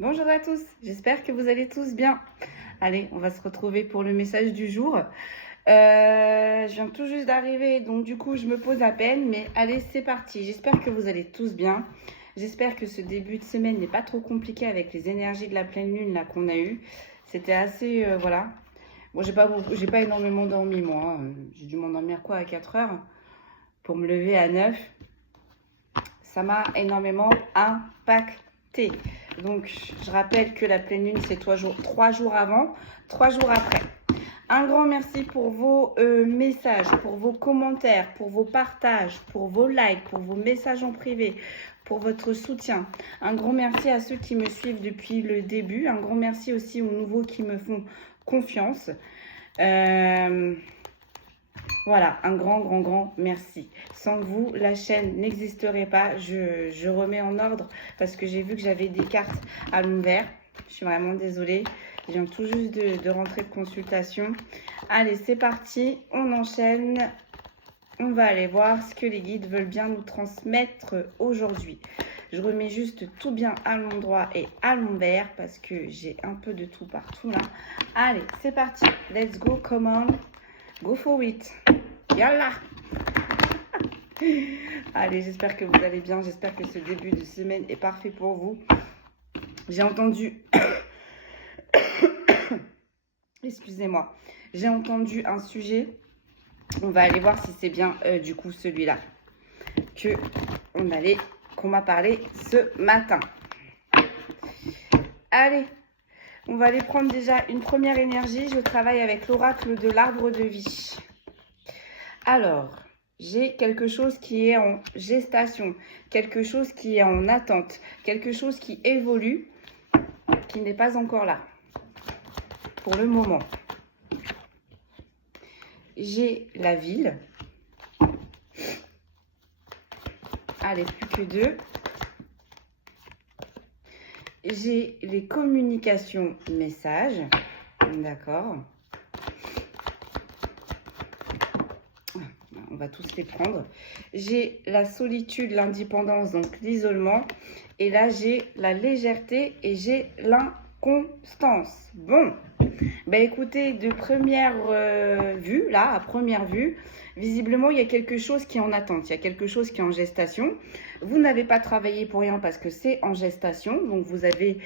Bonjour à tous, j'espère que vous allez tous bien. Allez, on va se retrouver pour le message du jour. Je viens tout juste d'arriver, donc du coup je me pose à peine, mais allez, c'est parti. J'espère que vous allez tous bien. J'espère que ce début de semaine n'est pas trop compliqué avec les énergies de la pleine lune là qu'on a eu. C'était assez, voilà. Bon, j'ai pas énormément dormi moi, hein. J'ai dû m'endormir quoi à 4 heures pour me lever à 9. Ça m'a énormément impacté. Donc, je rappelle que la pleine lune, c'est 3 jours avant, 3 jours après. Un grand merci pour vos messages, pour vos commentaires, pour vos partages, pour vos likes, pour vos messages en privé, pour votre soutien. Un grand merci à ceux qui me suivent depuis le début. Un grand merci aussi aux nouveaux qui me font confiance. Voilà, un grand merci. Sans vous, la chaîne n'existerait pas. Je remets en ordre parce que j'ai vu que j'avais des cartes à l'envers. Je suis vraiment désolée. Je viens tout juste de rentrer de consultation. Allez, c'est parti. On enchaîne. On va aller voir ce que les guides veulent bien nous transmettre aujourd'hui. Je remets juste tout bien à l'endroit et à l'envers parce que j'ai un peu de tout partout là. Allez, c'est parti. Let's go, come on. Go for it. Yallah. Allez, j'espère que vous allez bien. J'espère que ce début de semaine est parfait pour vous. J'ai entendu... Excusez-moi. J'ai entendu un sujet. On va aller voir si c'est bien du coup celui-là qu'on m'a parlé ce matin. Allez. On va aller prendre déjà une première énergie. Je travaille avec l'oracle de l'arbre de vie. Alors, j'ai quelque chose qui est en gestation, quelque chose qui est en attente, quelque chose qui évolue, qui n'est pas encore là, pour le moment. J'ai la ville. Allez, plus que 2. J'ai les communications messages. D'accord. On va tous les prendre. J'ai la solitude, l'indépendance, donc l'isolement. Et là, j'ai la légèreté et j'ai l'inconstance. Bon, ben écoutez, de première vue, là, à première vue, visiblement, il y a quelque chose qui est en attente. Il y a quelque chose qui est en gestation. Vous n'avez pas travaillé pour rien parce que c'est en gestation. Donc, vous avez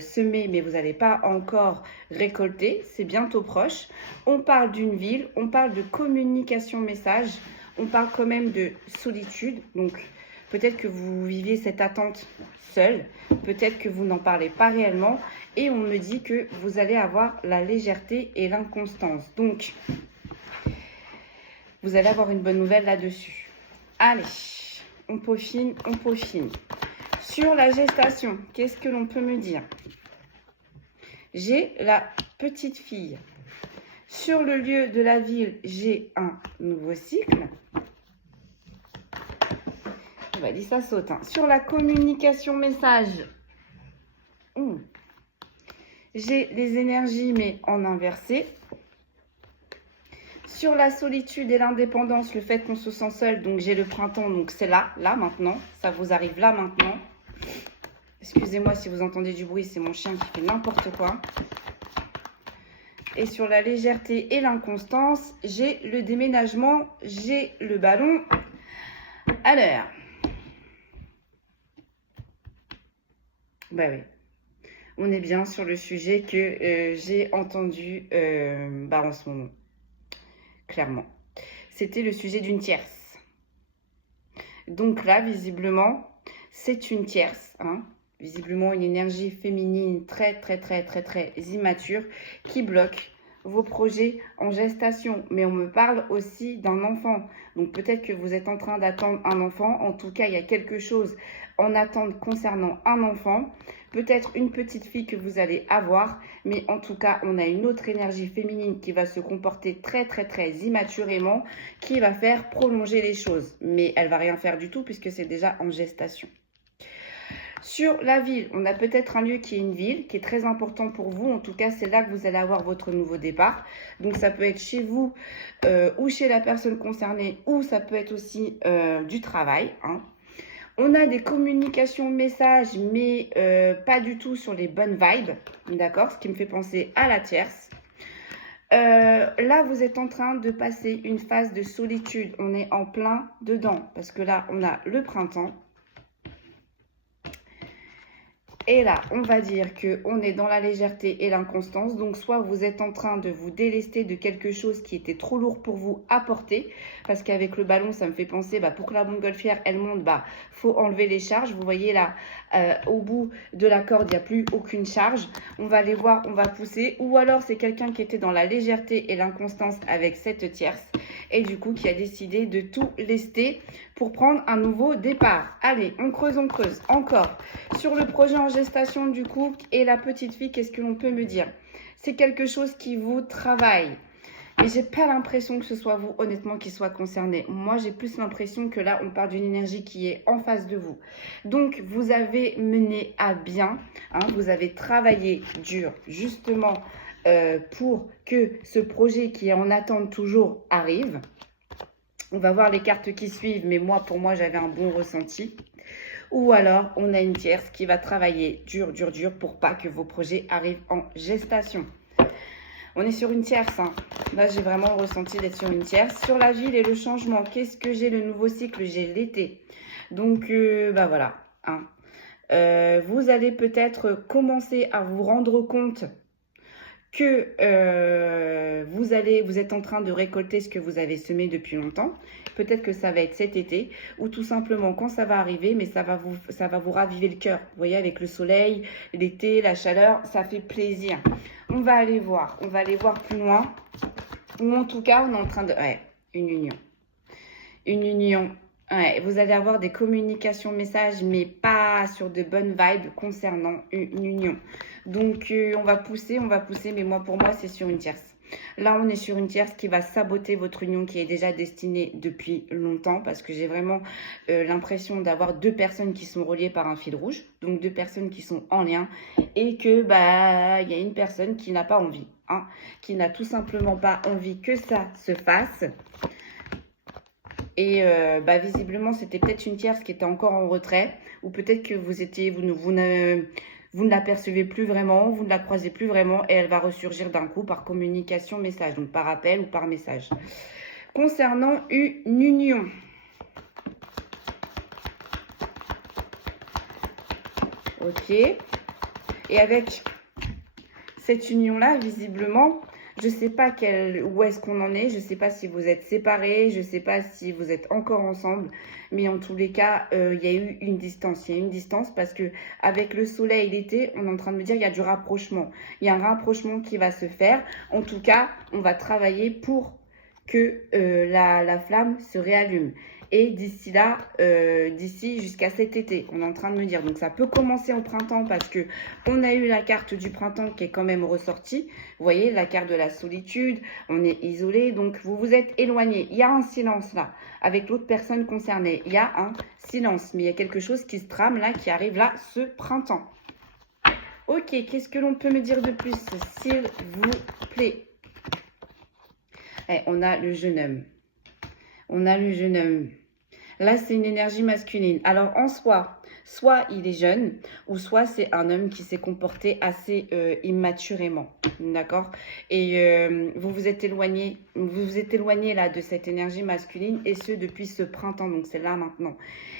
semé, mais vous n'avez pas encore récolté. C'est bientôt proche. On parle d'une ville. On parle de communication message. On parle quand même de solitude. Donc, peut-être que vous viviez cette attente seul. Peut-être que vous n'en parlez pas réellement. Et on me dit que vous allez avoir la légèreté et l'inconstance. Donc, vous allez avoir une bonne nouvelle là-dessus. Allez, on peaufine, on peaufine. Sur la gestation, qu'est-ce que l'on peut me dire? J'ai la petite fille. Sur le lieu de la ville, j'ai un nouveau cycle. On va dire ça saute. Hein. Sur la communication message, j'ai les énergies mais en inversé. Sur la solitude et l'indépendance, le fait qu'on se sent seul, donc j'ai le printemps, donc c'est là maintenant. Ça vous arrive là maintenant. Excusez-moi si vous entendez du bruit, c'est mon chien qui fait n'importe quoi. Et sur la légèreté et l'inconstance, j'ai le déménagement, j'ai le ballon. Alors, bah oui, on est bien sur le sujet que j'ai entendu en ce moment. Clairement. C'était le sujet d'une tierce. Donc là, visiblement, c'est une tierce. Hein. Visiblement, une énergie féminine très immature qui bloque vos projets en gestation. Mais on me parle aussi d'un enfant. Donc peut-être que vous êtes en train d'attendre un enfant. En tout cas, il y a quelque chose en attente concernant un enfant. Peut-être une petite fille que vous allez avoir. Mais en tout cas, on a une autre énergie féminine qui va se comporter très immaturément, qui va faire prolonger les choses. Mais elle va rien faire du tout puisque c'est déjà en gestation. Sur la ville, on a peut-être un lieu qui est une ville, qui est très important pour vous. En tout cas, c'est là que vous allez avoir votre nouveau départ. Donc, ça peut être chez vous ou chez la personne concernée, ou ça peut être aussi du travail. Hein. On a des communications messages, mais pas du tout sur les bonnes vibes, d'accord? Ce qui me fait penser à la tierce. Là, vous êtes en train de passer une phase de solitude. On est en plein dedans, parce que là, on a le printemps. Et là, on va dire qu'on est dans la légèreté et l'inconstance. Donc, soit vous êtes en train de vous délester de quelque chose qui était trop lourd pour vous à porter. Parce qu'avec le ballon, ça me fait penser, pour que la montgolfière, elle monte, faut enlever les charges. Vous voyez là, au bout de la corde, il n'y a plus aucune charge. On va aller voir, on va pousser. Ou alors, c'est quelqu'un qui était dans la légèreté et l'inconstance avec cette tierce. Et du coup, qui a décidé de tout lester pour prendre un nouveau départ. Allez, on creuse, encore. Sur le projet en gestation du couple et la petite fille, qu'est-ce que l'on peut me dire? C'est quelque chose qui vous travaille. Mais j'ai pas l'impression que ce soit vous, honnêtement, qui soit concerné. Moi, j'ai plus l'impression que là, on parle d'une énergie qui est en face de vous. Donc, vous avez mené à bien, vous avez travaillé dur, justement, pour que ce projet qui est en attente toujours arrive. On va voir les cartes qui suivent, mais pour moi, j'avais un bon ressenti. Ou alors, on a une tierce qui va travailler dur pour pas que vos projets arrivent en gestation. On est sur une tierce. Là, j'ai vraiment ressenti d'être sur une tierce. Sur la ville et le changement, qu'est-ce que j'ai? Le nouveau cycle, j'ai l'été. Donc, voilà. Vous allez peut-être commencer à vous rendre compte que vous êtes en train de récolter ce que vous avez semé depuis longtemps. Peut-être que ça va être cet été ou tout simplement quand ça va arriver, mais ça va vous raviver le cœur. Vous voyez, avec le soleil, l'été, la chaleur, ça fait plaisir. On va aller voir plus loin. Ou en tout cas, on est en train de... Ouais, une union. Une union. Ouais, vous allez avoir des communications messages, mais pas sur de bonnes vibes concernant une union. Donc, on va pousser, mais pour moi, c'est sur une tierce. Là, on est sur une tierce qui va saboter votre union qui est déjà destinée depuis longtemps parce que j'ai vraiment l'impression d'avoir deux personnes qui sont reliées par un fil rouge, donc deux personnes qui sont en lien et que il y a une personne qui n'a pas envie, qui n'a tout simplement pas envie que ça se fasse. Et visiblement, c'était peut-être une tierce qui était encore en retrait ou peut-être que vous ne l'apercevez plus vraiment, vous ne la croisez plus vraiment et elle va ressurgir d'un coup par communication message, donc par appel ou par message. Concernant une union. Ok. Et avec cette union-là, visiblement, je ne sais pas où est-ce qu'on en est. Je ne sais pas si vous êtes séparés. Je ne sais pas si vous êtes encore ensemble. Mais en tous les cas, il y a eu une distance. Il y a une distance parce que avec le soleil l'été, on est en train de me dire qu'il y a du rapprochement. Il y a un rapprochement qui va se faire. En tout cas, on va travailler pour que la flamme se réallume. Et d'ici là, d'ici jusqu'à cet été, on est en train de me dire. Donc ça peut commencer au printemps parce que on a eu la carte du printemps qui est quand même ressortie. Vous voyez, la carte de la solitude, on est isolé, donc vous vous êtes éloigné. Il y a un silence là, avec l'autre personne concernée. Il y a un silence, mais il y a quelque chose qui se trame là, qui arrive là ce printemps. Ok, qu'est-ce que l'on peut me dire de plus, s'il vous plaît? On a le jeune homme. On a le jeune homme. Là, c'est une énergie masculine. Alors, en soi, soit il est jeune, ou soit c'est un homme qui s'est comporté assez immaturément. D'accord? Et vous vous êtes éloigné là de cette énergie masculine, et ce, depuis ce printemps. Donc, c'est là maintenant.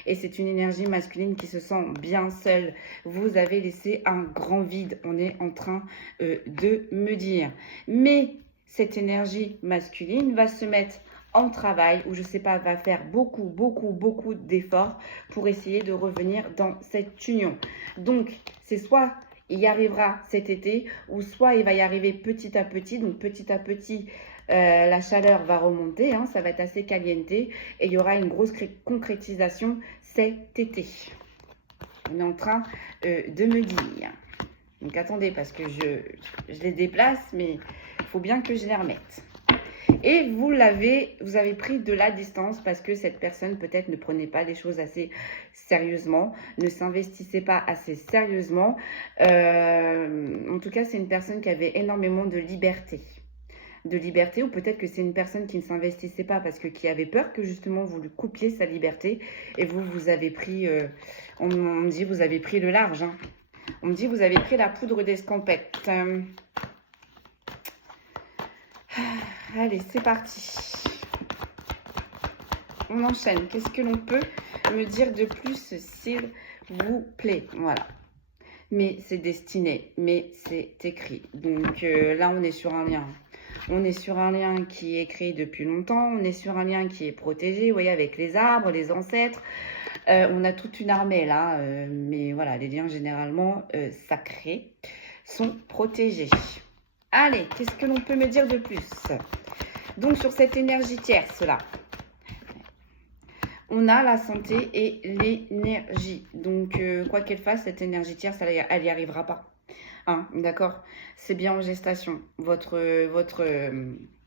Et c'est une énergie masculine qui se sent bien seule. Vous avez laissé un grand vide. On est en train de me dire. Mais cette énergie masculine va se mettre en travail ou je sais pas, va faire beaucoup d'efforts pour essayer de revenir dans cette union. Donc, c'est soit il y arrivera cet été ou soit il va y arriver petit à petit. Donc, petit à petit, la chaleur va remonter, ça va être assez caliente et il y aura une grosse concrétisation cet été. On est en train de me dire. Donc, attendez, parce que je les déplace, mais il faut bien que je les remette. Et vous avez pris de la distance parce que cette personne peut-être ne prenait pas les choses assez sérieusement, ne s'investissait pas assez sérieusement. En tout cas, c'est une personne qui avait énormément de liberté. de liberté, ou peut-être que c'est une personne qui ne s'investissait pas parce que qui avait peur que justement vous lui coupiez sa liberté, et vous avez pris, on me dit vous avez pris le large, hein. On me dit vous avez pris la poudre d'escampette. Allez, c'est parti. On enchaîne. Qu'est-ce que l'on peut me dire de plus, s'il vous plaît? Voilà. Mais c'est destiné, mais c'est écrit. Donc là, on est sur un lien. On est sur un lien qui est créé depuis longtemps. On est sur un lien qui est protégé, vous voyez, avec les arbres, les ancêtres. On a toute une armée là. Mais voilà, les liens généralement sacrés sont protégés. Allez, qu'est-ce que l'on peut me dire de plus? Donc sur cette énergie tierce là, on a la santé et l'énergie. Donc, quoi qu'elle fasse, cette énergie tierce, elle n'y arrivera pas. Hein, d'accord? C'est bien en gestation. Vos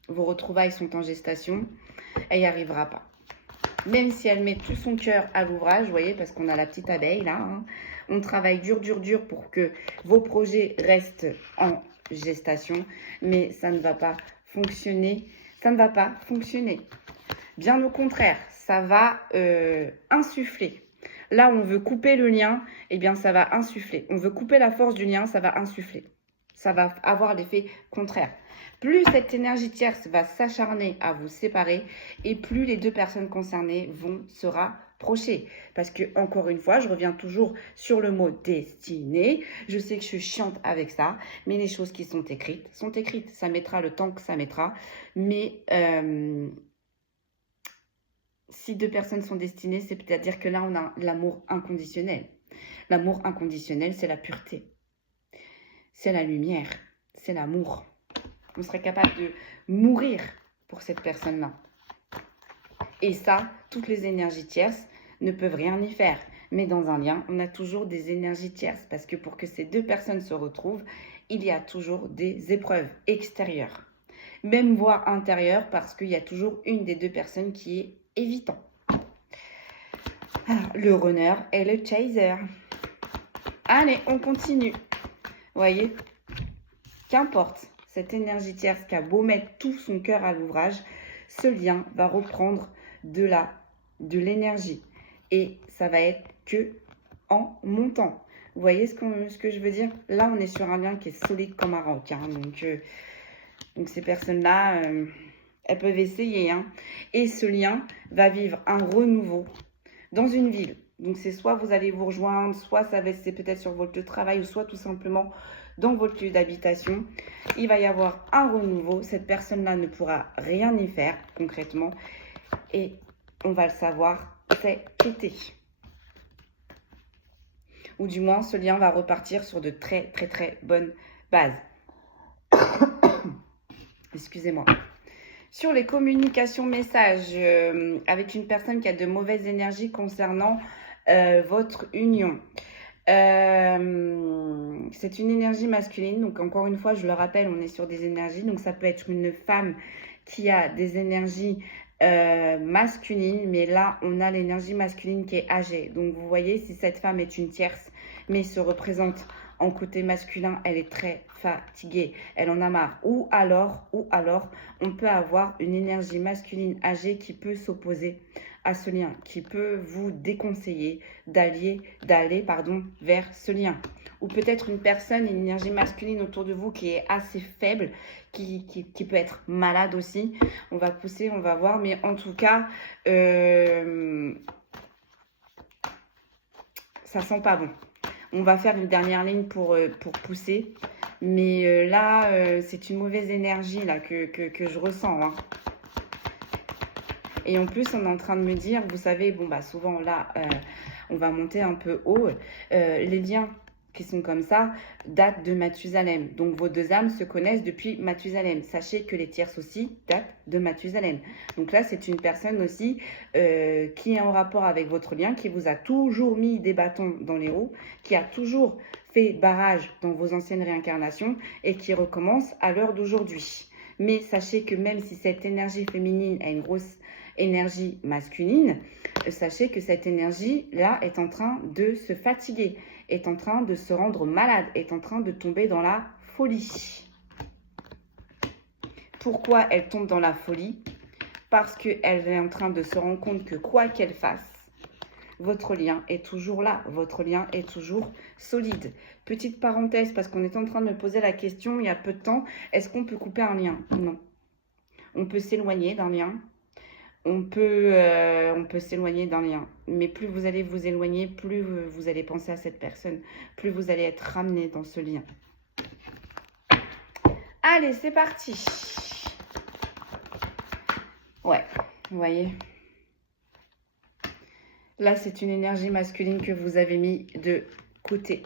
retrouvailles sont en gestation. Elle n'y arrivera pas. Même si elle met tout son cœur à l'ouvrage, vous voyez, parce qu'on a la petite abeille là. Hein, on travaille dur, dur, dur pour que vos projets restent en gestation. Mais ça ne va pas fonctionner. Ça ne va pas fonctionner. Bien au contraire, ça va insuffler. Là, on veut couper le lien, eh bien, ça va insuffler. On veut couper la force du lien, ça va insuffler. Ça va avoir l'effet contraire. Plus cette énergie tierce va s'acharner à vous séparer, et plus les deux personnes concernées vont se rapprocher. Parce que, encore une fois, je reviens toujours sur le mot destinée. Je sais que je suis chiante avec ça, mais les choses qui sont écrites sont écrites. Ça mettra le temps que ça mettra, mais... si deux personnes sont destinées, c'est peut-être que là, on a l'amour inconditionnel. L'amour inconditionnel, c'est la pureté. C'est la lumière. C'est l'amour. On serait capable de mourir pour cette personne-là. Et ça, toutes les énergies tierces ne peuvent rien y faire. Mais dans un lien, on a toujours des énergies tierces. Parce que pour que ces deux personnes se retrouvent, il y a toujours des épreuves extérieures. Même voire intérieures, parce qu'il y a toujours une des deux personnes qui est évitant. Alors, le runner et le chaser. Allez, on continue. Vous voyez, qu'importe, cette énergie tierce qui a beau mettre tout son cœur à l'ouvrage, ce lien va reprendre de l'énergie. Et ça va être que en montant. Vous voyez ce que je veux dire? Là, on est sur un lien qui est solide comme un roc. Hein, donc ces personnes-là... elles peuvent essayer. Hein. Et ce lien va vivre un renouveau dans une ville. Donc, c'est soit vous allez vous rejoindre, soit c'est peut-être sur votre lieu de travail, ou soit tout simplement dans votre lieu d'habitation. Il va y avoir un renouveau. Cette personne-là ne pourra rien y faire concrètement. Et on va le savoir cet été. Ou du moins, ce lien va repartir sur de très, très, très bonnes bases. Excusez-moi. Sur les communications messages avec une personne qui a de mauvaises énergies concernant votre union. C'est une énergie masculine. Donc, encore une fois, je le rappelle, on est sur des énergies. Donc, ça peut être une femme qui a des énergies masculines. Mais là, on a l'énergie masculine qui est âgée. Donc, vous voyez, si cette femme est une tierce, mais se représente en côté masculin, elle est très fatiguée, elle en a marre. Ou alors, on peut avoir une énergie masculine âgée qui peut s'opposer à ce lien, qui peut vous déconseiller d'aller vers ce lien. Ou peut-être une personne, une énergie masculine autour de vous qui est assez faible, qui peut être malade aussi. On va pousser, on va voir, mais en tout cas, ça sent pas bon. On va faire une dernière ligne pour pousser. Mais là, c'est une mauvaise énergie là, que je ressens. Hein. Et en plus, on est en train de me dire, vous savez, bon, bah souvent là, on va monter un peu haut. Les liens qui sont comme ça datent de Mathusalem. Donc, vos deux âmes se connaissent depuis Mathusalem. Sachez que les tierces aussi datent de Mathusalem. Donc là, c'est une personne aussi qui est en rapport avec votre lien, qui vous a toujours mis des bâtons dans les roues, qui a toujours fait barrage dans vos anciennes réincarnations et qui recommence à l'heure d'aujourd'hui. Mais sachez que même si cette énergie féminine a une grosse énergie masculine, sachez que cette énergie-là est en train de se fatiguer, est en train de se rendre malade, est en train de tomber dans la folie. Pourquoi elle tombe dans la folie? Parce qu'elle est en train de se rendre compte que quoi qu'elle fasse, votre lien est toujours là, votre lien est toujours solide. Petite parenthèse, parce qu'on est en train de me poser la question il y a peu de temps, est-ce qu'on peut couper un lien? Non. On peut s'éloigner d'un lien, on peut s'éloigner d'un lien. Mais plus vous allez vous éloigner, plus vous allez penser à cette personne, plus vous allez être ramené dans ce lien. Allez, c'est parti. Ouais, vous voyez. Là, c'est une énergie masculine que vous avez mis de côté.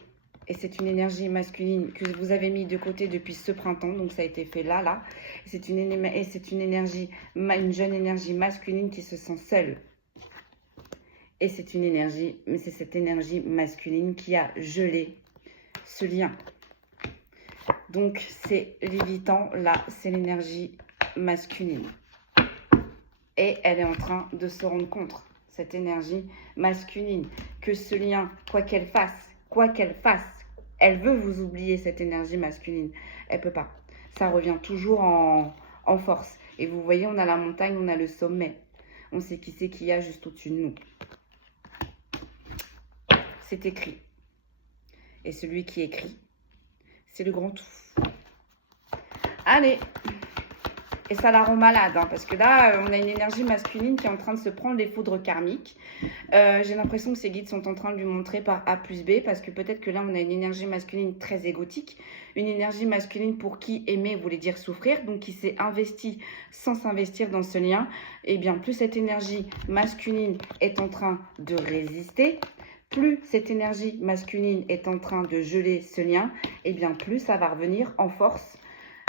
Et c'est une énergie masculine que vous avez mis de côté depuis ce printemps. Donc, ça a été fait là. C'est une énergie, une jeune énergie masculine qui se sent seule. Et c'est cette énergie masculine qui a gelé ce lien. Donc, c'est l'évitant. Là, c'est l'énergie masculine. Et elle est en train de se rendre compte, cette énergie masculine, que ce lien, quoi qu'elle fasse, elle veut vous oublier, cette énergie masculine. Elle ne peut pas. Ça revient toujours en force. Et vous voyez, on a la montagne, on a le sommet. On sait qui c'est qu'il y a juste au-dessus de nous. C'est écrit. Et celui qui écrit, c'est le grand tout. Allez! Et ça la rend malade, hein, parce que là, on a une énergie masculine qui est en train de se prendre les foudres karmiques. J'ai l'impression que ses guides sont en train de lui montrer par A plus B, parce que peut-être que là, on a une énergie masculine très égotique. Une énergie masculine pour qui aimer voulait dire souffrir, donc qui s'est investi sans s'investir dans ce lien. Et bien, plus cette énergie masculine est en train de résister, plus cette énergie masculine est en train de geler ce lien, et bien plus ça va revenir en force.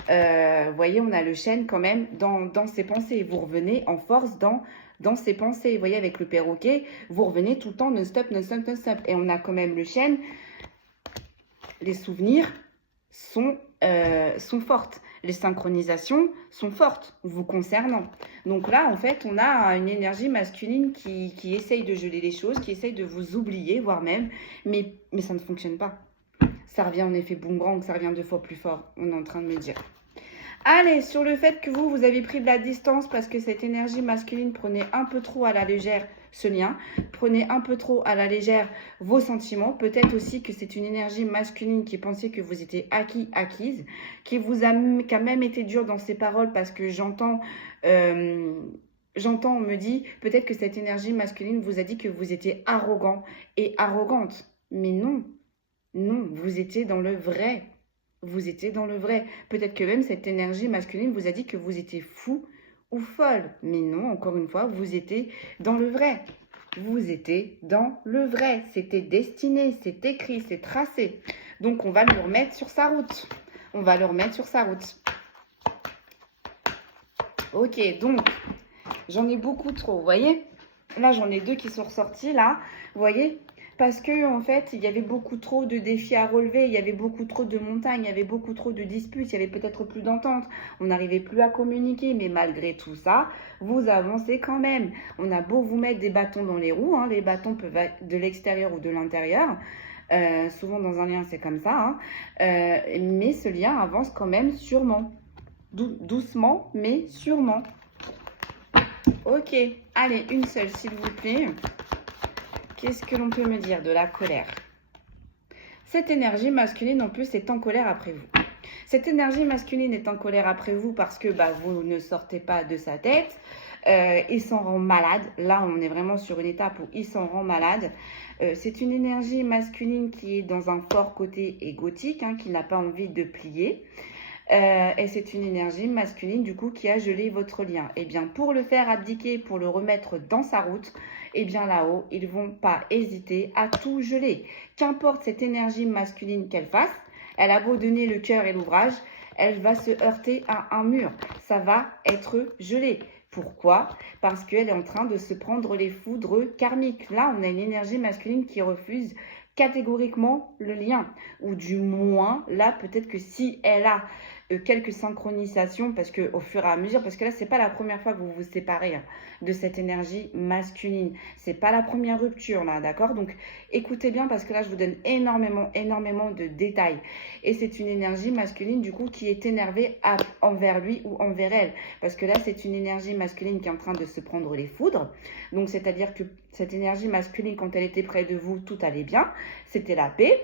Vous voyez, on a le chêne quand même dans ses pensées. Vous revenez en force dans ses pensées. Vous voyez, avec le perroquet, vous revenez tout le temps non-stop, non-stop, non-stop. Et on a quand même le chêne. Les souvenirs sont fortes. Les synchronisations sont fortes vous concernant. Donc là, en fait, on a une énergie masculine qui essaye de geler les choses, qui essaye de vous oublier, voire même, mais ça ne fonctionne pas. Ça revient en effet boomerang, ça revient 2 fois plus fort, on est en train de me dire. Allez, sur le fait que vous avez pris de la distance parce que cette énergie masculine prenait un peu trop à la légère ce lien, prenez un peu trop à la légère vos sentiments. Peut-être aussi que c'est une énergie masculine qui pensait que vous étiez acquise, qui a même été dure dans ses paroles parce que j'entends, on me dit, peut-être que cette énergie masculine vous a dit que vous étiez arrogant et arrogante. Mais non. Non, vous étiez dans le vrai. Vous étiez dans le vrai. Peut-être que même cette énergie masculine vous a dit que vous étiez fou ou folle. Mais non, encore une fois, vous étiez dans le vrai. Vous étiez dans le vrai. C'était destiné, c'est écrit, c'est tracé. Donc, on va le remettre sur sa route. On va le remettre sur sa route. Ok, donc, j'en ai beaucoup trop, vous voyez? Là, j'en ai 2 qui sont ressortis, là. Vous voyez? Parce que en fait, il y avait beaucoup trop de défis à relever, il y avait beaucoup trop de montagnes, il y avait beaucoup trop de disputes, il y avait peut-être plus d'entente, on n'arrivait plus à communiquer, mais malgré tout ça, vous avancez quand même. On a beau vous mettre des bâtons dans les roues, hein, les bâtons peuvent être de l'extérieur ou de l'intérieur, souvent dans un lien c'est comme ça, hein, mais ce lien avance quand même sûrement, doucement mais sûrement. Ok, allez, une seule s'il vous plaît. Qu'est-ce que l'on peut me dire de la colère? Cette énergie masculine, en plus, est en colère après vous. Cette énergie masculine est en colère après vous parce que vous ne sortez pas de sa tête. Il s'en rend malade. Là, on est vraiment sur une étape où il s'en rend malade. C'est une énergie masculine qui est dans un fort côté égotique, hein, qui n'a pas envie de plier. Et c'est une énergie masculine du coup qui a gelé votre lien. Et bien pour le faire abdiquer, pour le remettre dans sa route, et bien là-haut, ils vont pas hésiter à tout geler. Qu'importe cette énergie masculine qu'elle fasse, elle a beau donner le cœur et l'ouvrage, elle va se heurter à un mur. Ça va être gelé. Pourquoi? Parce qu'elle est en train de se prendre les foudres karmiques. Là, on a une énergie masculine qui refuse catégoriquement le lien, ou du moins là peut-être que si elle a quelques synchronisations parce que au fur et à mesure, parce que là, c'est pas la première fois que vous vous séparez hein, de cette énergie masculine. C'est pas la première rupture là, d'accord? Donc, écoutez bien parce que là, je vous donne énormément de détails. Et c'est une énergie masculine du coup qui est énervée envers lui ou envers elle. Parce que là, c'est une énergie masculine qui est en train de se prendre les foudres. Donc, c'est-à-dire que cette énergie masculine, quand elle était près de vous, tout allait bien. C'était la paix.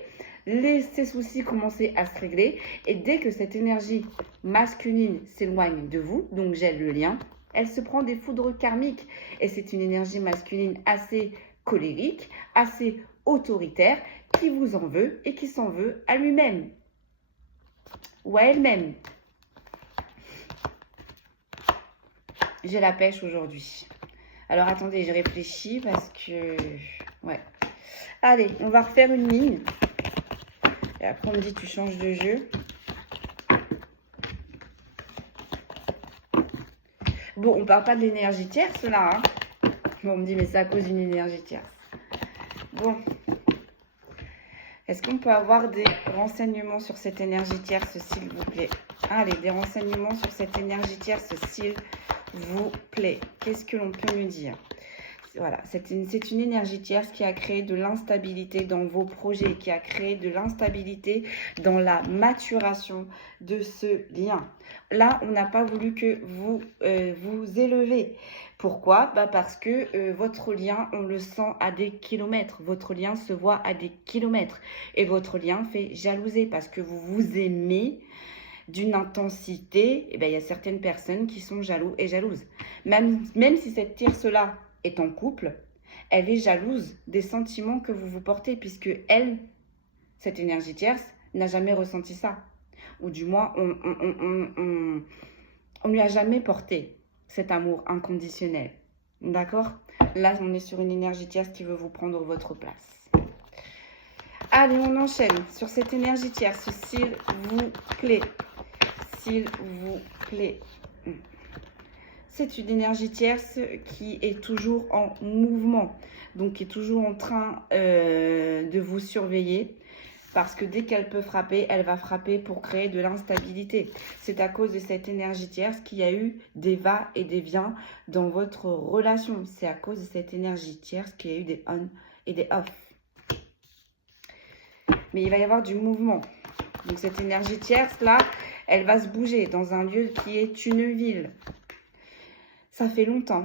Ces soucis commençaient à se régler. Et dès que cette énergie masculine s'éloigne de vous, donc gèle le lien, elle se prend des foudres karmiques. Et c'est une énergie masculine assez colérique, assez autoritaire, qui vous en veut et qui s'en veut à lui-même ou à elle-même. J'ai la pêche aujourd'hui. Alors attendez, je réfléchis parce que... Ouais. Allez, on va refaire une ligne. Et après, on me dit, tu changes de jeu. Bon, on parle pas de l'énergie tierce, là. Hein. Bon, on me dit, mais c'est à cause d'une énergie tierce. Bon. Est-ce qu'on peut avoir des renseignements sur cette énergie tierce, s'il vous plaît? Allez, des renseignements sur cette énergie tierce, s'il vous plaît. Qu'est-ce que l'on peut me dire? Voilà, c'est une énergie tierce qui a créé de l'instabilité dans vos projets, qui a créé de l'instabilité dans la maturation de ce lien. Là, on n'a pas voulu que vous vous élevez. Pourquoi? Parce que votre lien, on le sent à des kilomètres. Votre lien se voit à des kilomètres. Et votre lien fait jalouser parce que vous vous aimez d'une intensité. Et bien, il y a certaines personnes qui sont jaloux et jalouses. Même si cette tierce-là est en couple, elle est jalouse des sentiments que vous vous portez puisque elle, cette énergie tierce, n'a jamais ressenti ça. Ou du moins, on lui a jamais porté cet amour inconditionnel. D'accord? Là, on est sur une énergie tierce qui veut vous prendre votre place. Allez, on enchaîne sur cette énergie tierce, s'il vous plaît. S'il vous plaît. C'est une énergie tierce qui est toujours en mouvement, donc qui est toujours en train de vous surveiller. Parce que dès qu'elle peut frapper, elle va frapper pour créer de l'instabilité. C'est à cause de cette énergie tierce qu'il y a eu des va et des viens dans votre relation. C'est à cause de cette énergie tierce qu'il y a eu des on et des off. Mais il va y avoir du mouvement. Donc cette énergie tierce là, elle va se bouger dans un lieu qui est une ville. Ça fait longtemps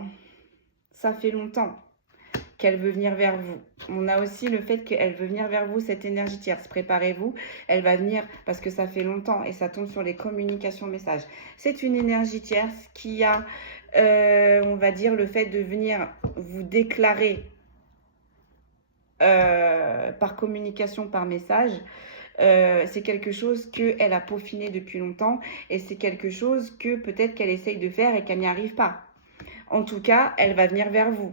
qu'elle veut venir vers vous. On a aussi le fait qu'elle veut venir vers vous, cette énergie tierce. Préparez-vous, elle va venir parce que ça fait longtemps et ça tombe sur les communications messages. C'est une énergie tierce qui a, on va dire, le fait de venir vous déclarer par communication, par message. C'est quelque chose qu'elle a peaufiné depuis longtemps et c'est quelque chose que peut-être qu'elle essaye de faire et qu'elle n'y arrive pas. En tout cas, elle va venir vers vous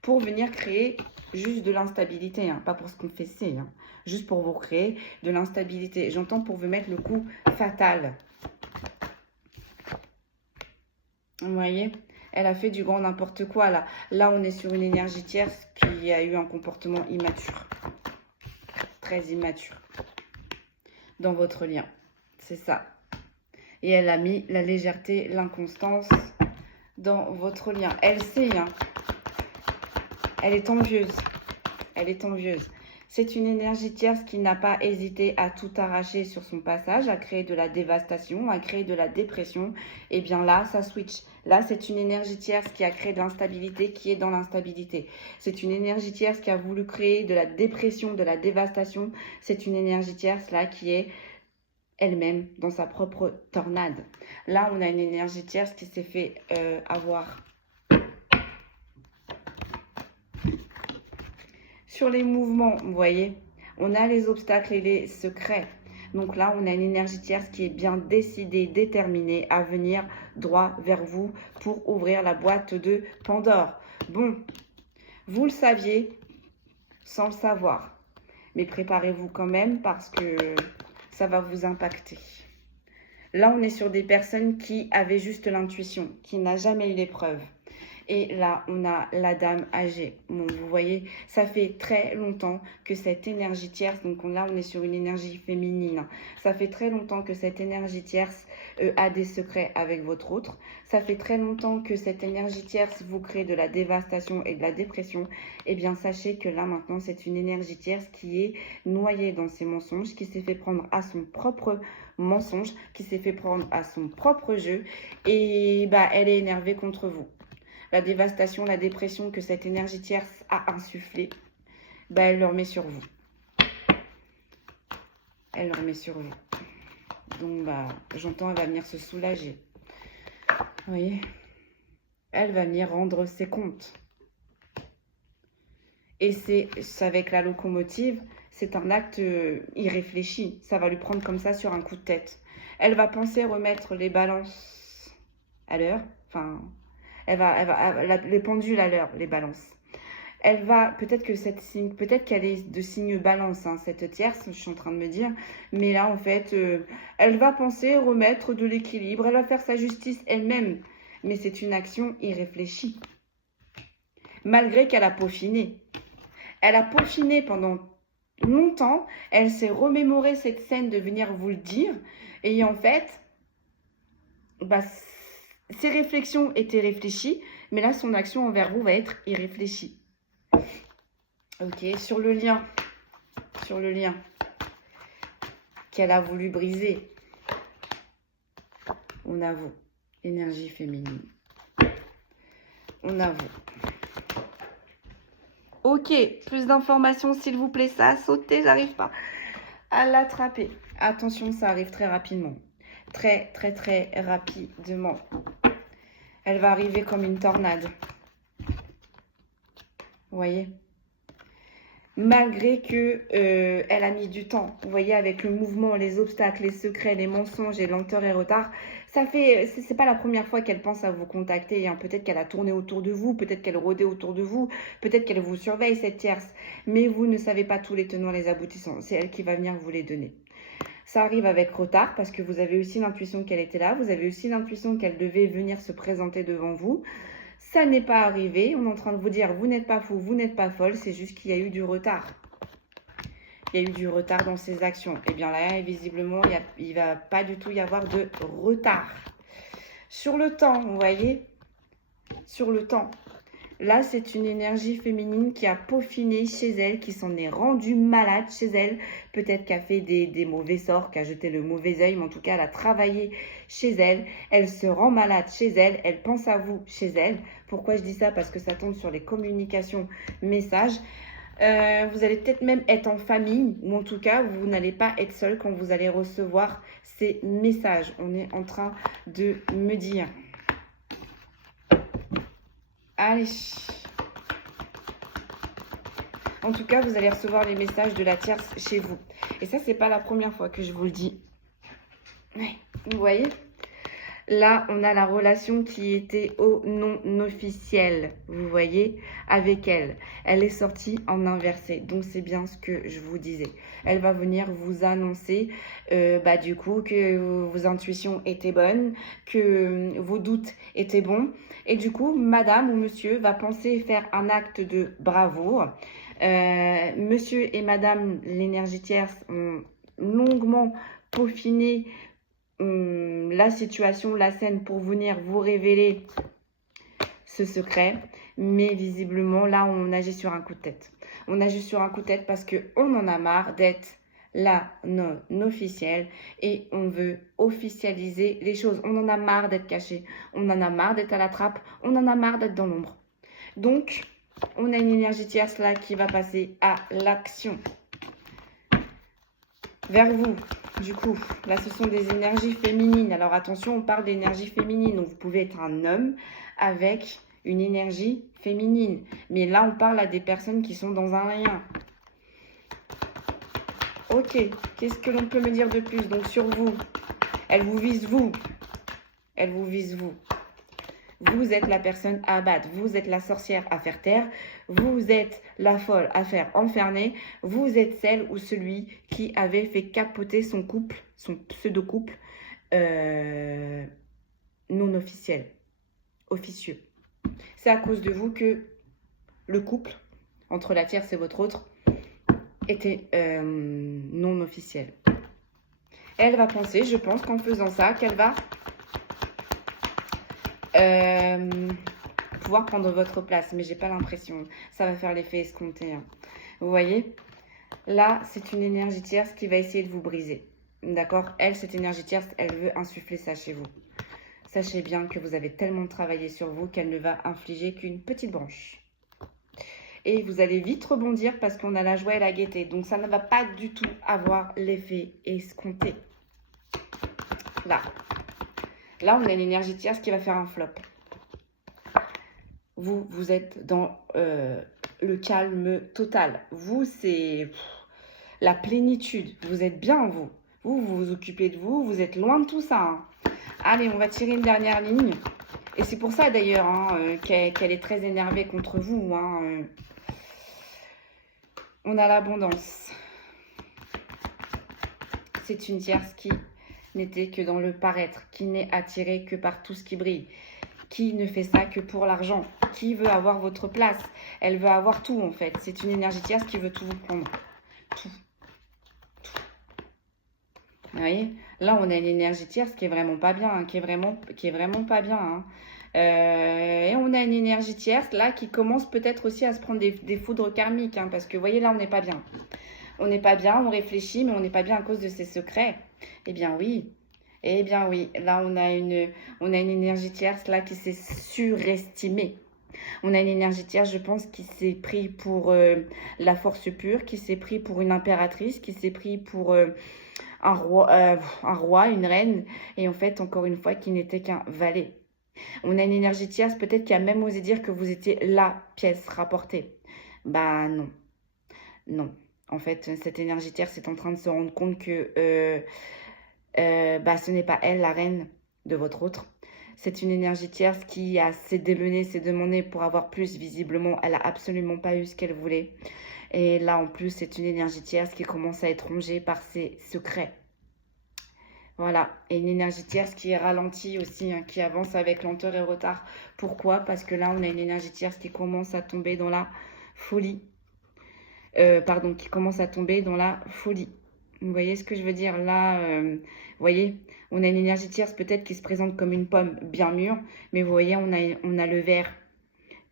pour venir créer juste de l'instabilité, hein, pas pour se confesser, hein, juste pour vous créer de l'instabilité. J'entends pour vous mettre le coup fatal. Vous voyez, elle a fait du grand n'importe quoi là. Là, on est sur une énergie tierce qui a eu un comportement immature, très immature dans votre lien. C'est ça. Et elle a mis la légèreté, l'inconstance dans votre lien. Elle sait, hein. Elle est envieuse. Elle est envieuse. C'est une énergie tierce qui n'a pas hésité à tout arracher sur son passage, à créer de la dévastation, à créer de la dépression. Et bien là, ça switch. Là, c'est une énergie tierce qui a créé de l'instabilité, qui est dans l'instabilité. C'est une énergie tierce qui a voulu créer de la dépression, de la dévastation. C'est une énergie tierce là qui est elle-même dans sa propre tornade. Là, on a une énergie tierce qui s'est fait avoir. Sur les mouvements, vous voyez, on a les obstacles et les secrets. Donc là, on a une énergie tierce qui est bien décidée, déterminée à venir droit vers vous pour ouvrir la boîte de Pandore. Bon, vous le saviez sans le savoir. Mais préparez-vous quand même parce que ça va vous impacter. Là, on est sur des personnes qui avaient juste l'intuition, qui n'a jamais eu l'épreuve. Et là, on a la dame âgée. Bon, vous voyez, ça fait très longtemps que cette énergie tierce, donc là, on est sur une énergie féminine. Ça fait très longtemps que cette énergie tierce a des secrets avec votre autre. Ça fait très longtemps que cette énergie tierce vous crée de la dévastation et de la dépression. Eh bien, sachez que là, maintenant, c'est une énergie tierce qui est noyée dans ses mensonges, qui s'est fait prendre à son propre mensonge, qui s'est fait prendre à son propre jeu. Et bah, elle est énervée contre vous. La dévastation, la dépression que cette énergie tierce a insufflée, bah, elle le remet sur vous. Elle le remet sur vous. Donc, bah, j'entends, elle va venir se soulager. Vous voyez? Elle va venir rendre ses comptes. Et c'est avec la locomotive, c'est un acte irréfléchi. Ça va lui prendre comme ça sur un coup de tête. Elle va penser remettre les balances à l'heure. Enfin, les pendules à l'heure, les balances. Elle va, peut-être qu'elle est de signe balance, hein, cette tierce, je suis en train de me dire. Mais là, en fait, elle va penser remettre de l'équilibre. Elle va faire sa justice elle-même. Mais c'est une action irréfléchie. Malgré qu'elle a peaufiné. Elle a peaufiné pendant longtemps. Elle s'est remémorée cette scène de venir vous le dire. Et en fait, bah, ses réflexions étaient réfléchies. Mais là, son action envers vous va être irréfléchie. Ok, sur le lien qu'elle a voulu briser, on a vous, énergie féminine. On a vous. Ok, plus d'informations s'il vous plaît, ça a sauté, j'arrive pas à l'attraper. Attention, ça arrive très rapidement. Très, très, très rapidement. Elle va arriver comme une tornade. Vous voyez? Malgré que elle a mis du temps, vous voyez, avec le mouvement, les obstacles, les secrets, les mensonges et lenteur et retard, ça fait, c'est pas la première fois qu'elle pense à vous contacter, hein. Peut-être qu'elle a tourné autour de vous, peut-être qu'elle rôdait autour de vous, peut-être qu'elle vous surveille, cette tierce, mais vous ne savez pas tous les tenants, les aboutissants, c'est elle qui va venir vous les donner. Ça arrive avec retard parce que vous avez aussi l'intuition qu'elle était là, vous avez aussi l'intuition qu'elle devait venir se présenter devant vous. Ça n'est pas arrivé. On est en train de vous dire, vous n'êtes pas fou, vous n'êtes pas folle. C'est juste qu'il y a eu du retard. Il y a eu du retard dans ses actions. Et bien là, visiblement, il ne va pas du tout y avoir de retard. Sur le temps, vous voyez? Sur le temps. Là, c'est une énergie féminine qui a peaufiné chez elle, qui s'en est rendue malade chez elle. Peut-être qu'elle a fait des mauvais sorts, qu'elle a jeté le mauvais œil, mais en tout cas, elle a travaillé chez elle. Elle se rend malade chez elle. Elle pense à vous chez elle. Pourquoi je dis ça? Parce que ça tombe sur les communications, messages. Vous allez peut-être même être en famille, ou en tout cas, vous n'allez pas être seul quand vous allez recevoir ces messages. On est en train de me dire... Allez. En tout cas, vous allez recevoir les messages de la tierce chez vous. Et ça, c'est pas la première fois que je vous le dis. Ouais, vous voyez? Là, on a la relation qui était au non officiel, vous voyez, avec elle. Elle est sortie en inversé, donc c'est bien ce que je vous disais. Elle va venir vous annoncer, du coup, que vos intuitions étaient bonnes, que vos doutes étaient bons. Et du coup, madame ou monsieur va penser faire un acte de bravoure. Monsieur et madame, l'énergie tierce, ont longuement peaufiné la situation, la scène pour venir vous révéler ce secret. Mais visiblement, là, on agit sur un coup de tête. On agit sur un coup de tête parce qu'on en a marre d'être la non officielle et on veut officialiser les choses. On en a marre d'être caché. On en a marre d'être à la trappe. On en a marre d'être dans l'ombre. Donc, on a une énergie tierce là qui va passer à l'action. Vers vous, du coup, là ce sont des énergies féminines. Alors attention, on parle d'énergie féminine. Donc vous pouvez être un homme avec une énergie féminine. Mais là on parle à des personnes qui sont dans un lien. Ok, qu'est-ce que l'on peut me dire de plus? Donc sur vous, elle vous vise vous. Elle vous vise vous. Vous êtes la personne à abattre, vous êtes la sorcière à faire taire, vous êtes la folle à faire enfermer, vous êtes celle ou celui qui avait fait capoter son couple, son pseudo-couple non officiel, officieux. C'est à cause de vous que le couple, entre la tierce et votre autre, était non officiel. Elle va penser, je pense, qu'en faisant ça, qu'elle va pouvoir prendre votre place. Mais j'ai pas l'impression. Ça va faire l'effet escompté. Hein. Vous voyez? Là, c'est une énergie tierce qui va essayer de vous briser. D'accord? Elle, cette énergie tierce, elle veut insuffler ça chez vous. Sachez bien que vous avez tellement travaillé sur vous qu'elle ne va infliger qu'une petite branche. Et vous allez vite rebondir parce qu'on a la joie et la gaieté. Donc, ça ne va pas du tout avoir l'effet escompté. Là. Là, on a une énergie tierce qui va faire un flop. Vous êtes dans le calme total. Vous, c'est la plénitude. Vous êtes bien, vous. Vous vous occupez de vous. Vous êtes loin de tout ça. Hein. Allez, on va tirer une dernière ligne. Et c'est pour ça, d'ailleurs, hein, qu'elle est très énervée contre vous. Hein. On a l'abondance. C'est une tierce qui n'était que dans le paraître, qui n'est attirée que par tout ce qui brille, qui ne fait ça que pour l'argent, qui veut avoir votre place. Elle veut avoir tout, en fait. C'est une énergie tierce qui veut tout vous prendre. Tout. Vous voyez? Là, on a une énergie tierce qui est vraiment pas bien, hein, qui est vraiment pas bien. Hein. Et on a une énergie tierce, là, qui commence peut-être aussi à se prendre des foudres karmiques. Hein, parce que, vous voyez, là, on n'est pas bien. On n'est pas bien, on réfléchit, mais on n'est pas bien à cause de ses secrets. Eh bien, oui. Eh bien, oui. Là, on a une énergie tierce, là, qui s'est surestimée. On a une énergie tierce, je pense, qui s'est pris pour la force pure, qui s'est pris pour une impératrice, qui s'est pris pour un roi, une reine, et en fait, encore une fois, qui n'était qu'un valet. On a une énergie tierce, peut-être qui a même osé dire que vous étiez la pièce rapportée. Bah non, non. En fait, cette énergie tierce est en train de se rendre compte que ce n'est pas elle la reine de votre autre. C'est une énergie tierce qui a s'est démenée, s'est demandée pour avoir plus. Visiblement, elle n'a absolument pas eu ce qu'elle voulait. Et là, en plus, c'est une énergie tierce qui commence à être rongée par ses secrets. Voilà. Et une énergie tierce qui est ralentie aussi, hein, qui avance avec lenteur et retard. Pourquoi? Parce que là, on a une énergie tierce qui commence à tomber dans la folie. Qui commence à tomber dans la folie. Vous voyez ce que je veux dire? Là, vous voyez, on a une énergie tierce peut-être qui se présente comme une pomme bien mûre. Mais vous voyez, on a le verre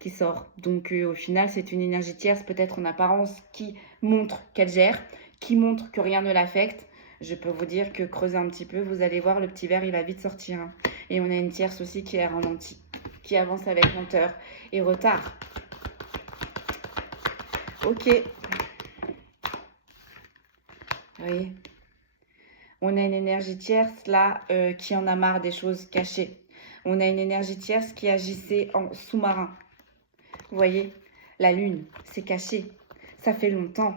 qui sort. Donc au final, c'est une énergie tierce peut-être en apparence qui montre qu'elle gère, qui montre que rien ne l'affecte. Je peux vous dire que creuser un petit peu, vous allez voir, le petit verre, il va vite sortir. Hein. Et on a une tierce aussi qui est ralentie, qui avance avec lenteur et retard. Ok. Vous voyez, on a une énergie tierce là qui en a marre des choses cachées. On a une énergie tierce qui agissait en sous-marin. Vous voyez, la lune, c'est caché. Ça fait longtemps,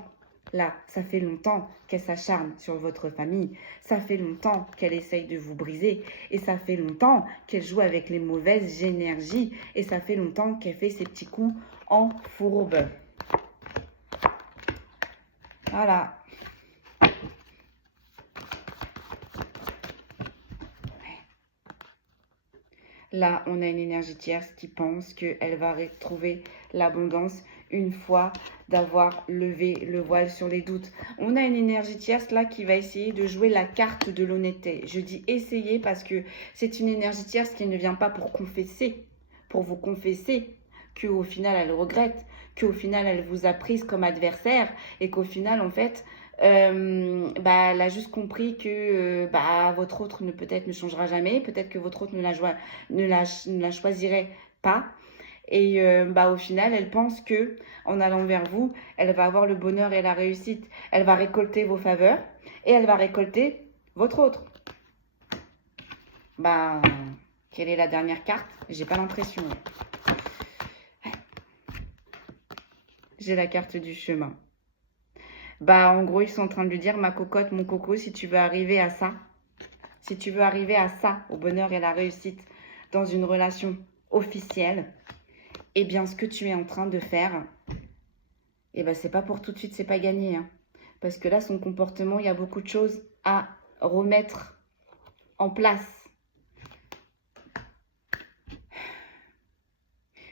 là, ça fait longtemps qu'elle s'acharne sur votre famille. Ça fait longtemps qu'elle essaye de vous briser. Et ça fait longtemps qu'elle joue avec les mauvaises énergies. Et ça fait longtemps qu'elle fait ses petits coups en fourbe. Voilà. Là, on a une énergie tierce qui pense qu'elle va retrouver l'abondance une fois d'avoir levé le voile sur les doutes. On a une énergie tierce là qui va essayer de jouer la carte de l'honnêteté. Je dis essayer parce que c'est une énergie tierce qui ne vient pas pour confesser, pour vous confesser qu'au final elle regrette, qu'au final elle vous a prise comme adversaire et qu'au final en fait elle a juste compris que votre autre peut-être ne changera jamais, peut-être que votre autre ne la choisirait pas. Et au final, elle pense que en allant vers vous, elle va avoir le bonheur et la réussite. Elle va récolter vos faveurs et elle va récolter votre autre. Quelle est la dernière carte? J'ai pas l'impression. J'ai la carte du chemin. En gros, ils sont en train de lui dire, ma cocotte, mon coco, si tu veux arriver à ça, au bonheur et à la réussite, dans une relation officielle, eh bien, ce que tu es en train de faire, c'est pas pour tout de suite, c'est pas gagné. Hein. Parce que là, son comportement, il y a beaucoup de choses à remettre en place.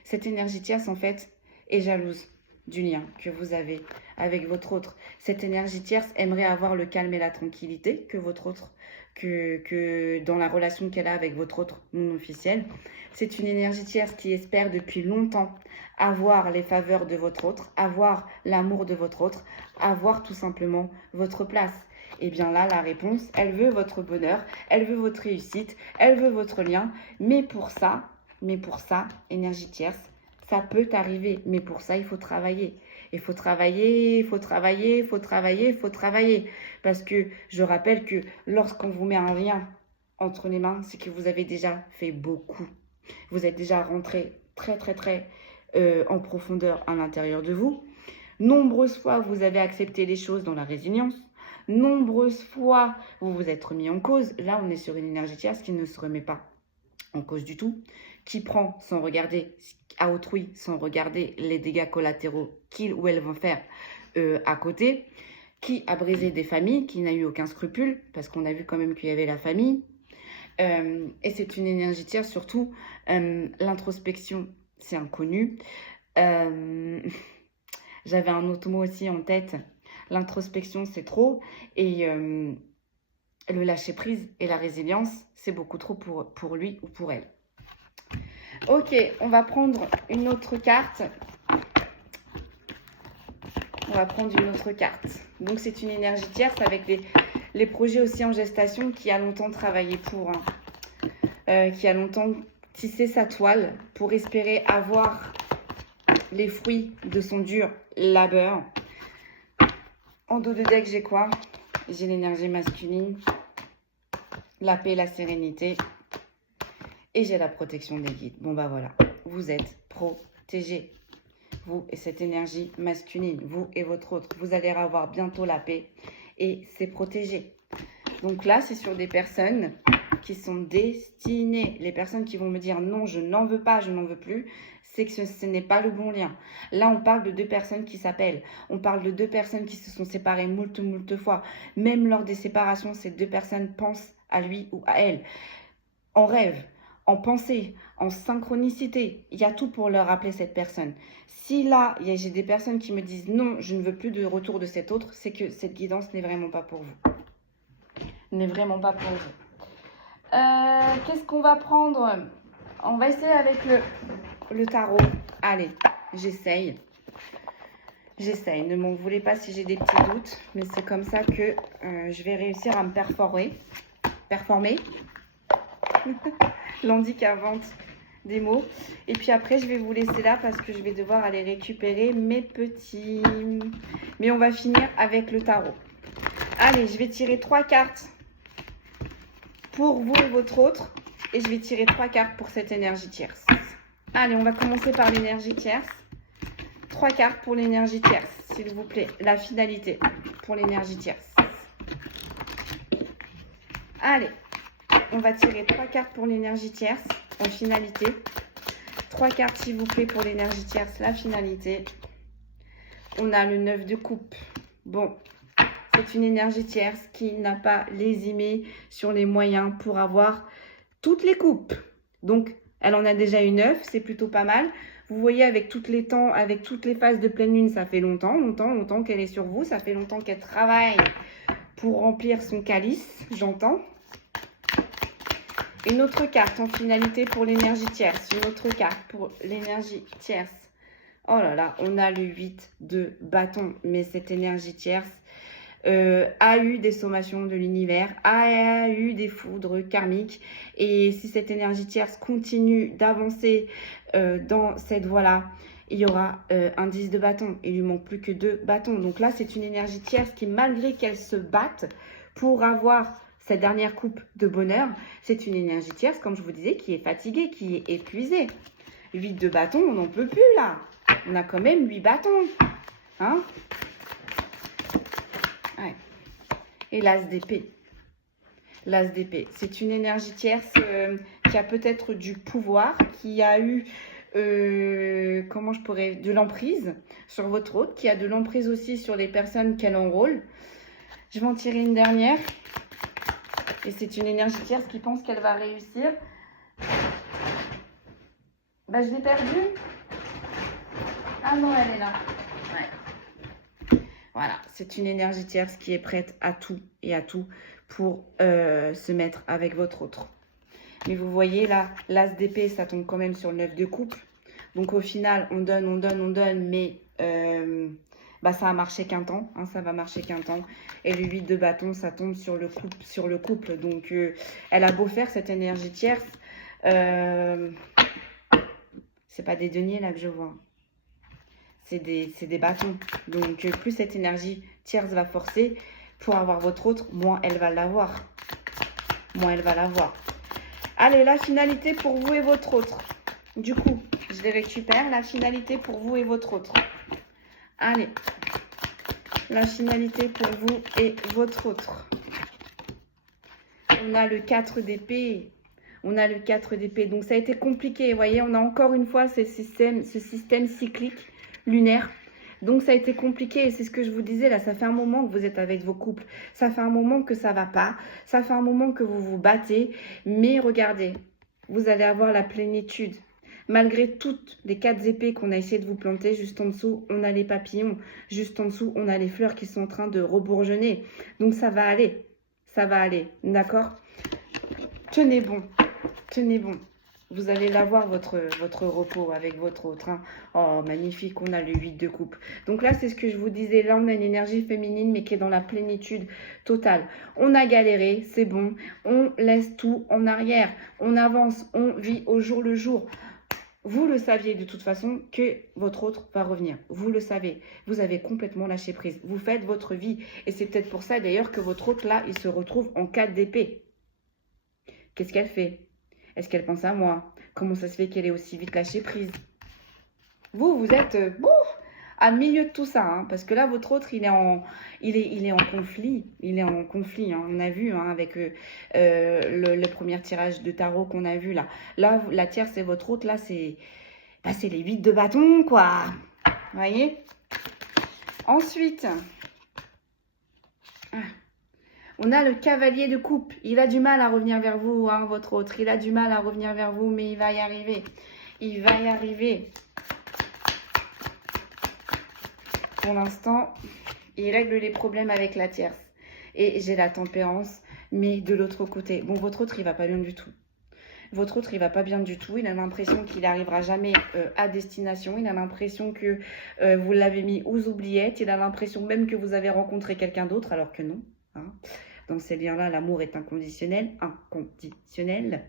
Cette énergie tierce, en fait, est jalouse du lien que vous avez avec votre autre. Cette énergie tierce aimerait avoir le calme et la tranquillité que votre autre, que dans la relation qu'elle a avec votre autre non officiel. C'est une énergie tierce qui espère depuis longtemps avoir les faveurs de votre autre, avoir l'amour de votre autre, avoir tout simplement votre place. Et bien là, la réponse, elle veut votre bonheur, elle veut votre réussite, elle veut votre lien. Mais pour ça, énergie tierce, ça peut arriver. Mais pour ça, il faut travailler. Il faut travailler, il faut travailler, il faut travailler, il faut travailler. Parce que je rappelle que lorsqu'on vous met un lien entre les mains, c'est que vous avez déjà fait beaucoup. Vous êtes déjà rentré très en profondeur à l'intérieur de vous. Nombreuses fois, vous avez accepté les choses dans la résilience. Nombreuses fois, vous vous êtes remis en cause. Là, on est sur une énergie tierce qui ne se remet pas en cause du tout, qui prend sans regarder à autrui, sans regarder les dégâts collatéraux qu'il ou elle vont faire à côté, qui a brisé des familles, qui n'a eu aucun scrupule, parce qu'on a vu quand même qu'il y avait la famille. Et c'est une énergie tierce, surtout l'introspection, c'est inconnu. J'avais un autre mot aussi en tête, l'introspection c'est trop, et le lâcher prise et la résilience, c'est beaucoup trop pour lui ou pour elle. Ok, on va prendre une autre carte. Donc, c'est une énergie tierce avec les projets aussi en gestation qui a longtemps travaillé pour, qui a longtemps tissé sa toile pour espérer avoir les fruits de son dur labeur. En dos de deck, j'ai quoi? J'ai l'énergie masculine, la paix, la sérénité. Et j'ai la protection des guides. Bon, bah voilà, vous êtes protégés. Vous et cette énergie masculine, vous et votre autre. Vous allez avoir bientôt la paix et c'est protégé. Donc là, c'est sur des personnes qui sont destinées. Les personnes qui vont me dire non, je n'en veux pas, je n'en veux plus, c'est que ce n'est pas le bon lien. Là, on parle de deux personnes qui s'appellent. On parle de deux personnes qui se sont séparées moult fois. Même lors des séparations, ces deux personnes pensent à lui ou à elle. En rêve, en pensée, en synchronicité. Il y a tout pour leur rappeler cette personne. Si là, j'ai des personnes qui me disent non, je ne veux plus de retour de cet autre, c'est que cette guidance n'est vraiment pas pour vous. Qu'est-ce qu'on va prendre? On va essayer avec le tarot. Allez, j'essaye. Ne m'en voulez pas si j'ai des petits doutes, mais c'est comme ça que je vais réussir à me performer. L'handic invente des mots. Et puis après, je vais vous laisser là parce que je vais devoir aller récupérer mes petits. Mais on va finir avec le tarot. Allez, je vais tirer 3 cartes pour vous et votre autre. Et je vais tirer 3 cartes pour cette énergie tierce. Allez, on va commencer par l'énergie tierce. 3 cartes pour l'énergie tierce, s'il vous plaît. La finalité pour l'énergie tierce. Allez, on va tirer 3 cartes pour l'énergie tierce en finalité. 3 cartes, s'il vous plaît, pour l'énergie tierce, la finalité. On a le 9 de coupe. Bon, c'est une énergie tierce qui n'a pas lésimé sur les moyens pour avoir toutes les coupes. Donc, elle en a déjà une 9, c'est plutôt pas mal. Vous voyez, avec toutes les temps, avec toutes les phases de pleine lune, ça fait longtemps qu'elle est sur vous. Ça fait longtemps qu'elle travaille pour remplir son calice, j'entends. Une autre carte en finalité pour l'énergie tierce. Une autre carte pour l'énergie tierce. Oh là là, on a le 8 de bâton. Mais cette énergie tierce a eu des sommations de l'univers, a eu des foudres karmiques. Et si cette énergie tierce continue d'avancer dans cette voie-là, il y aura un 10 de bâton. Il lui manque plus que 2 bâtons. Donc là, c'est une énergie tierce qui, malgré qu'elle se batte pour avoir cette dernière coupe de bonheur, c'est une énergie tierce, comme je vous disais, qui est fatiguée, qui est épuisée. 8 de bâton, on n'en peut plus là. On a quand même 8 bâtons. Hein? Ouais. Et l'as d'épée. L'as d'épée. C'est une énergie tierce qui a peut-être du pouvoir, qui a eu, de l'emprise sur votre autre, qui a de l'emprise aussi sur les personnes qu'elle enrôle. Je vais en tirer une dernière. Et c'est une énergie tierce qui pense qu'elle va réussir. Bah, je l'ai perdue. Ah non, elle est là. Ouais. Voilà, c'est une énergie tierce qui est prête à tout et à tout pour se mettre avec votre autre. Mais vous voyez là, l'as d'épée, ça tombe quand même sur le 9 de coupe. Donc au final, on donne, mais bah, ça a marché qu'un temps. Hein, ça va marcher qu'un temps. Et le 8 de bâton, ça tombe sur le couple. Donc elle a beau faire cette énergie tierce. C'est pas des deniers là que je vois. C'est des bâtons. Donc plus cette énergie tierce va forcer pour avoir votre autre, moins elle va l'avoir. Moins elle va l'avoir. Allez, la finalité pour vous et votre autre. Du coup, je les récupère. La finalité pour vous et votre autre. Allez. La finalité pour vous et votre autre. On a le 4 d'épée. On a le 4 d'épée. Donc, ça a été compliqué. Vous voyez, on a encore une fois ce système cyclique lunaire. Donc, ça a été compliqué. Et c'est ce que je vous disais là. Ça fait un moment que vous êtes avec vos couples. Ça fait un moment que ça ne va pas. Ça fait un moment que vous vous battez. Mais regardez, vous allez avoir la plénitude. Malgré toutes les 4 épées qu'on a essayé de vous planter, juste en dessous, on a les papillons. Juste en dessous, on a les fleurs qui sont en train de rebourgeonner. Donc, ça va aller. Ça va aller. D'accord? Tenez bon. Tenez bon. Vous allez l'avoir, votre repos avec votre autre. Hein. Oh, magnifique, on a le 8 de coupe. Donc là, c'est ce que je vous disais. Là, on a une énergie féminine, mais qui est dans la plénitude totale. On a galéré, c'est bon. On laisse tout en arrière. On avance, on vit au jour le jour. Vous le saviez de toute façon que votre autre va revenir. Vous le savez. Vous avez complètement lâché prise. Vous faites votre vie. Et c'est peut-être pour ça d'ailleurs que votre autre, là, il se retrouve en 4 d'épée. Qu'est-ce qu'elle fait? Est-ce qu'elle pense à moi? Comment ça se fait qu'elle est aussi vite lâchée prise? Vous êtes à milieu de tout ça. Hein, parce que là, votre autre, il est en conflit. Il est en conflit. Hein, on a vu hein, avec le premier tirage de tarot qu'on a vu là. Là, la tierce, c'est votre autre. Là, c'est les 8 de bâton, quoi. Vous voyez? Ensuite... on a le cavalier de coupe. Il a du mal à revenir vers vous, hein, votre autre. Il a du mal à revenir vers vous, mais il va y arriver. Il va y arriver. Pour l'instant, il règle les problèmes avec la tierce. Et j'ai la tempérance, mais de l'autre côté. Bon, votre autre, il va pas bien du tout. Votre autre, il va pas bien du tout. Il a l'impression qu'il n'arrivera jamais à destination. Il a l'impression que vous l'avez mis aux oubliettes. Il a l'impression même que vous avez rencontré quelqu'un d'autre, alors que non. Hein. Dans ces liens-là, l'amour est inconditionnel. Inconditionnel.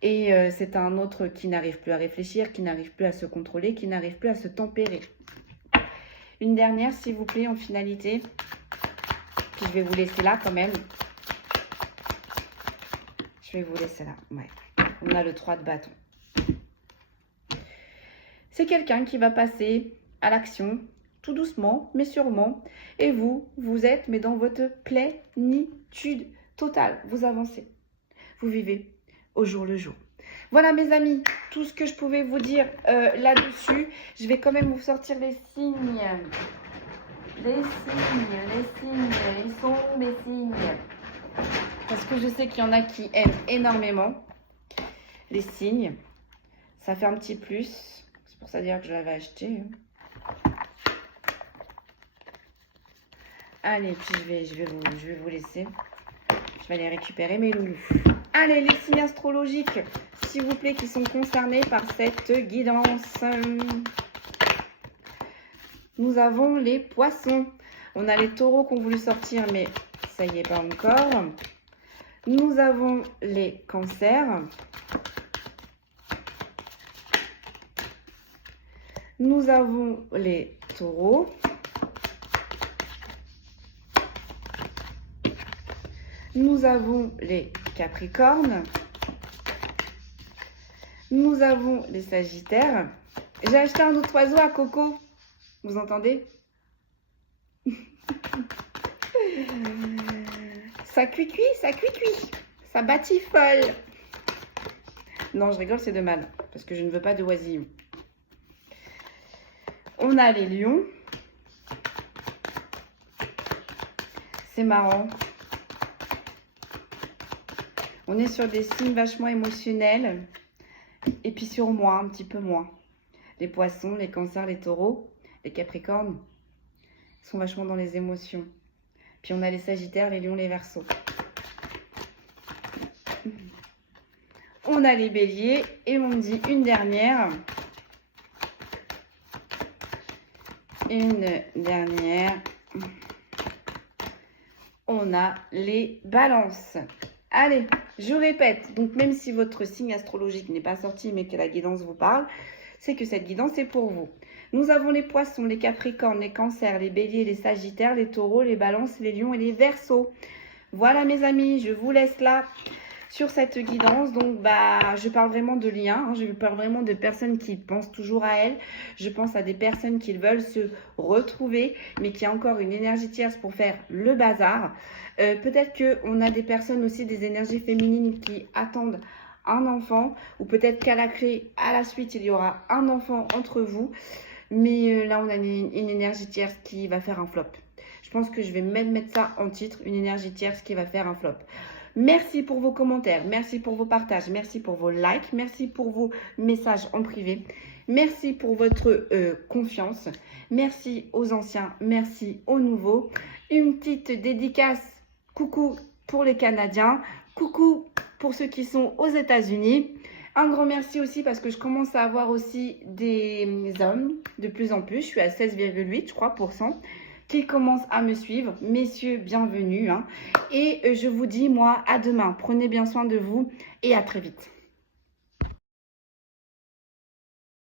Et c'est un autre qui n'arrive plus à réfléchir, qui n'arrive plus à se contrôler, qui n'arrive plus à se tempérer. Une dernière, s'il vous plaît, en finalité. Puis je vais vous laisser là quand même. Je vais vous laisser là. Ouais. On a le 3 de bâton. C'est quelqu'un qui va passer à l'action tout doucement, mais sûrement. Et vous êtes, mais dans votre plénitude totale. Vous avancez. Vous vivez au jour le jour. Voilà, mes amis, tout ce que je pouvais vous dire là-dessus. Je vais quand même vous sortir les signes. Les signes. Ils sont où, mes signes? Parce que je sais qu'il y en a qui aiment énormément les signes. Ça fait un petit plus. C'est pour ça dire que je l'avais acheté. Allez, puis je vais vous laisser. Je vais aller récupérer mes loulous. Allez, les signes astrologiques, s'il vous plaît, qui sont concernés par cette guidance. Nous avons les poissons. On a les taureaux qui ont voulu sortir, mais ça y est pas encore. Nous avons les cancers. Nous avons les taureaux. Nous avons les capricornes. Nous avons les sagittaires. J'ai acheté un autre oiseau à Coco. Vous entendez? Ça cuit-cuit, ça cuit-cuit. Ça batifole. Non, je rigole, c'est de mal. Parce que je ne veux pas de oisillons. On a les lions. C'est marrant. On est sur des signes vachement émotionnels. Et puis sur moi, un petit peu moins. Les poissons, les cancers, les taureaux, les capricornes sont vachement dans les émotions. Puis on a les sagittaires, les lions, les verseaux. On a les béliers et on me dit une dernière. Une dernière. On a les balances. Allez, je répète. Donc même si votre signe astrologique n'est pas sorti mais que la guidance vous parle, c'est que cette guidance est pour vous. Nous avons les poissons, les capricornes, les cancers, les béliers, les sagittaires, les taureaux, les balances, les lions et les verseaux. Voilà mes amis, je vous laisse là sur cette guidance. Donc je parle vraiment de liens, hein. Je parle vraiment de personnes qui pensent toujours à elles. Je pense à des personnes qui veulent se retrouver, mais qui a encore une énergie tierce pour faire le bazar. Peut-être qu'on a des personnes aussi, des énergies féminines qui attendent un enfant, ou peut-être qu'à la clé, à la suite, il y aura un enfant entre vous. Mais là, on a une énergie tierce qui va faire un flop. Je pense que je vais même mettre ça en titre, une énergie tierce qui va faire un flop. Merci pour vos commentaires, merci pour vos partages, merci pour vos likes, merci pour vos messages en privé. Merci pour votre confiance. Merci aux anciens, merci aux nouveaux. Une petite dédicace, coucou pour les Canadiens, coucou pour ceux qui sont aux États-Unis. Un grand merci aussi parce que je commence à avoir aussi des hommes de plus en plus. Je suis à 16,8 je crois %, qui commencent à me suivre. Messieurs, bienvenue. Et je vous dis, moi, à demain. Prenez bien soin de vous et à très vite.